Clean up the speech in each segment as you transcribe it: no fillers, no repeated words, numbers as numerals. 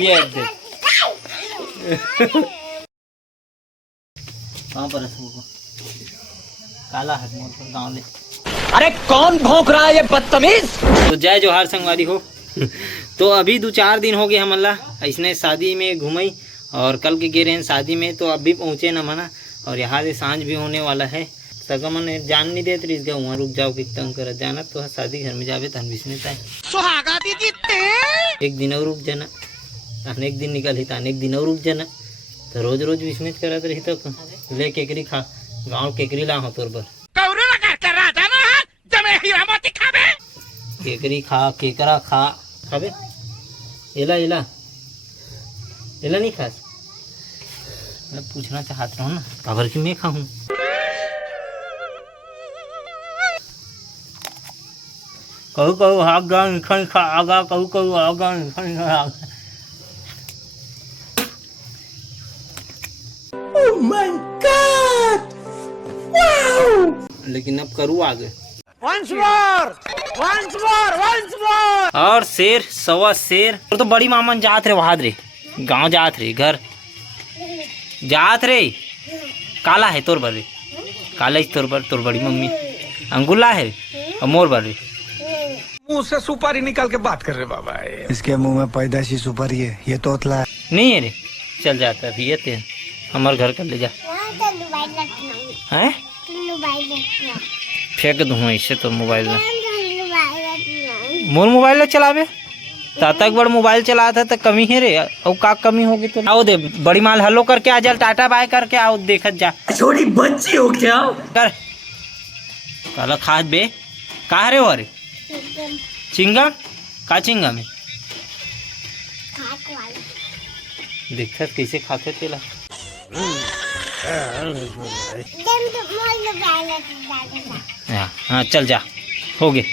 ये दे कहाँ पर है वो काला है मोर पर गाँव ले। अरे कौन भौंक रहा है ये बदतमीज। तो जय जोहार संगवारी हो। तो अभी 2-4 दिन हो गए हमला ऐसने शादी में घूमई और कल के गे रहे हैं शादी में, तो अभी पहुँचे न मना और यहाँ से सांझ भी होने वाला है। सगा मन जान नहीं देते रिस गया वहाँ रुक जाओ कि तंग कर जाना तो शादी घर में जावे तन बिसने एक दिन और रुक जाना तहन एक दिन निकल ही तहन एक दिन और रुक जाना तो रोज रोज बिसने करत रही तो ले केकरी खा गाँव केकरी ला हो तोर बर केकरी खा केकरा खा खाबे एला एला एला नहीं खास मैं पूछना चाहता हूँ ना खबर की मैं खाऊं कहू कहू आगा निखन खा आगा कहू कहू आगा निखन खा आगा। Oh my God! Wow! लेकिन अब करूँ आगे Once more! और शेर सवा शेर और तो बड़ी मामन जात रे वहाद रे गांव जात रे घर जात रे काला है तोर बर रे काला तोर बर तोर बड़ी मम्मी अंगुला है और मोर बर रे मुंह से सुपारी निकाल के बात कर रहे बाबा। इसके मुंह में पैदाशी सुपारी है, ये तोतला है। नहीं है रे चल जाता अभी ये ते हमारे घर कर ले जा हैं फेंक दूँ ऐसे तो मोबाइल में मोर मोबाइल चलावे तक बड़ मोबाइल चला था तो कमी है रे और का कमी होगी तो आओ दे बड़ी माल हलो करके आ जा टाटा बाय करके आओ देखत जा छोटी बच्ची हो क्या कर काला खाद बे कहा रे वो रे चिंगम का चिंगम है देखता कैसे खाते तेला हाँ चल जा हो गए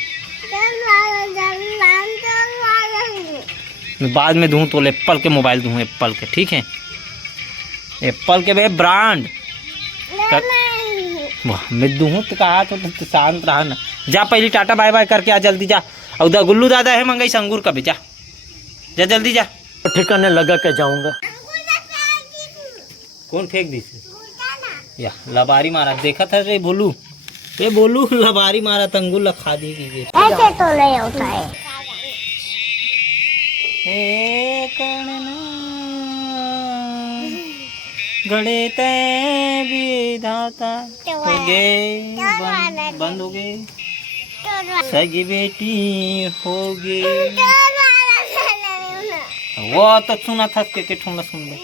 मैं बाद में दूँ तो एप्पल के मोबाइल दूँ एप्पल के ठीक है एप्पल के बे ब्रांड वाह मैं दूँ तो कहा तो शांत रहा ना जा पहले टाटा बाय बाय करके आ जल्दी जा और गुल्लू दादा है मंगई संगूर का भी जा जा जल्दी जा ठिकाने लगा के जाऊंगा। कौन फेंक दी या लबारी मारा देखा था रे बोलू ये बोलू लबारी मारा तंगुल खा दी ऐसे तो नहीं होता है गणित विधाता हो गए बंद हो गए सगी बेटी हो गई वो तो सुना था के ठुना सुन ले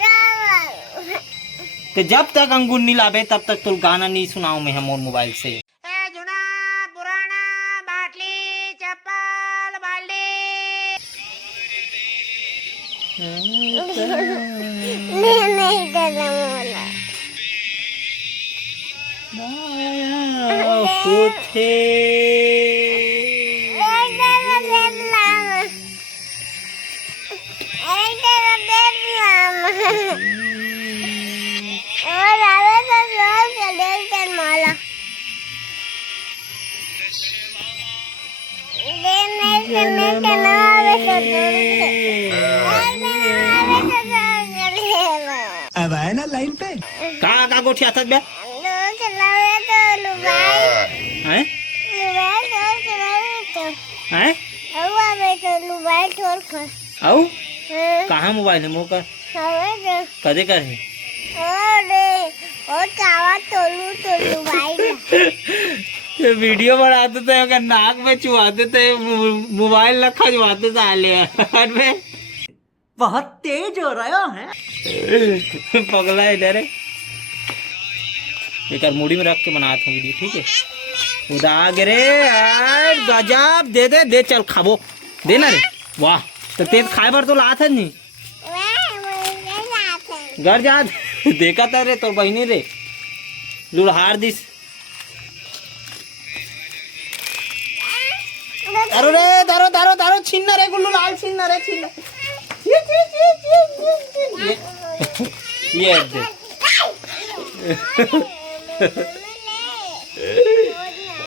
तो जब तक अंगूर नहीं लावे तब तक तो गाना नहीं सुनाऊं मैं मोर मोबाइल से अब आए ना लाइन पे का गोठी आता बे हैं हैं आओ कहाँ मोबाइल है मुँह कर कदे कर है वीडियो बनाते थे अगर नाक में चुहाते थे मोबाइल रखा जुआते थे आले में बहुत तेज हो रहा है पगला इधर है एक मुड़ी में रख के बनाता हूँ वीडियो ठीक है उदाग रे गजब दे दे दे चल खाबो देना रे वाह तो तेज खाए बार तो लात है नहीं घर जा देखा था रे तो बहनी रे लुढ़ार दिस दारो रे दारो दारो दारो छीनना रे गुल्लू लाल छीनना रे छीनना ये दे